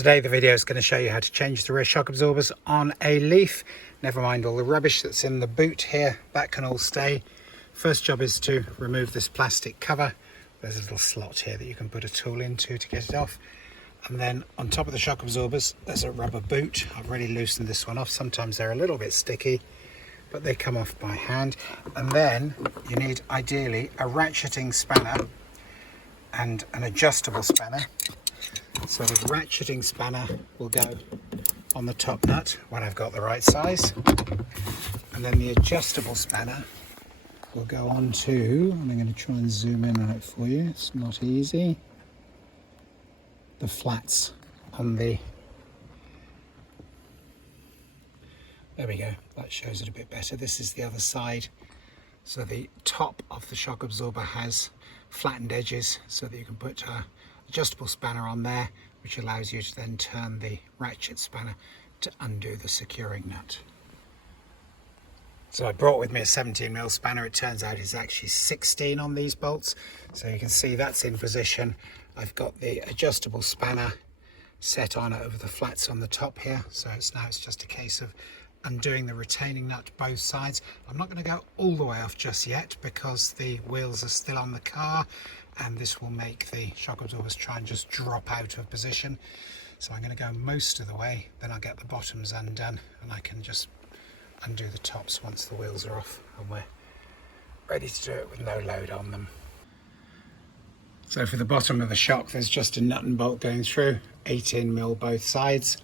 Today the video is going to show you how to change the rear shock absorbers on a Leaf. Never mind all the rubbish that's in the boot here, that can all stay. First job is to remove this plastic cover. There's a little slot here that you can put a tool into to get it off. And then on top of the shock absorbers there's a rubber boot. I've already loosened this one off. Sometimes they're a little bit sticky, but they come off by hand. And then you need ideally a ratcheting spanner and an adjustable spanner. So the ratcheting spanner will go on the top nut when I've got the right size, and then the adjustable spanner will go on to, and I'm going to try and zoom in on it for you, it's not easy, the flats on the, there we go, that shows it a bit better. This is the other side. So the top of the shock absorber has flattened edges so that you can put a adjustable spanner on there, which allows you to then turn the ratchet spanner to undo the securing nut. So I brought with me a 17mm spanner. It turns out it's actually 16 on these bolts, so you can see that's in position. I've got the adjustable spanner set on over the flats on the top here, so now it's just a case of undoing the retaining nut both sides. I'm not going to go all the way off just yet because the wheels are still on the car, and this will make the shock absorbers try and just drop out of position. So I'm going to go most of the way, then I'll get the bottoms undone and I can just undo the tops once the wheels are off and we're ready to do it with no load on them. So for the bottom of the shock there's just a nut and bolt going through, 18mm both sides.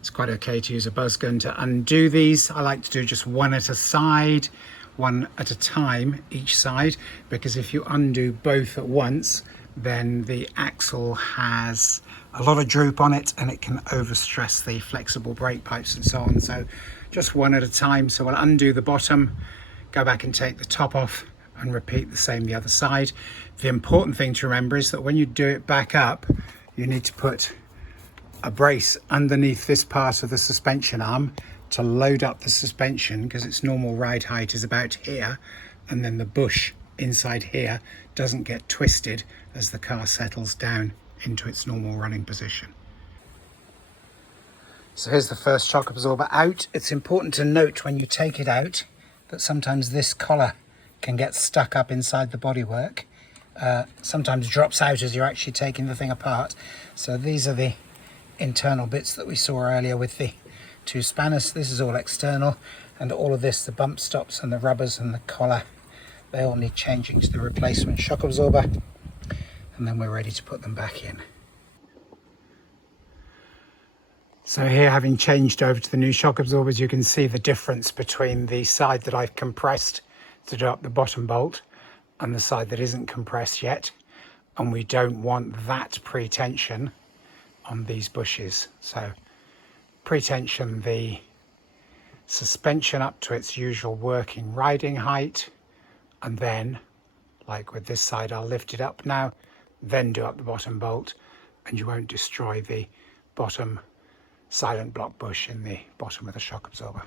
It's quite okay to use a buzz gun to undo these. I like to do just one at a side, one at a time each side, because if you undo both at once then the axle has a lot of droop on it and it can overstress the flexible brake pipes and so on. So just one at a time. So I'll undo the bottom, go back and take the top off and repeat the same the other side. The important thing to remember is that when you do it back up, you need to put a brace underneath this part of the suspension arm to load up the suspension, because its normal ride height is about here, and then the bush inside here doesn't get twisted as the car settles down into its normal running position. So here's the first shock absorber out. It's important to note when you take it out that sometimes this collar can get stuck up inside the bodywork. Sometimes drops out as you're actually taking the thing apart. So these are the internal bits that we saw earlier with the two spanners. This is all external, and all of this, the bump stops and the rubbers and the collar, they all need changing to the replacement shock absorber, and then we're ready to put them back in. So here, having changed over to the new shock absorbers, you can see the difference between the side that I've compressed to do up the bottom bolt and the side that isn't compressed yet, and we don't want that pre-tension on these bushes. So pre-tension the suspension up to its usual working riding height, and then, like with this side, I'll lift it up now, then do up the bottom bolt, and you won't destroy the bottom silent block bush in the bottom of the shock absorber.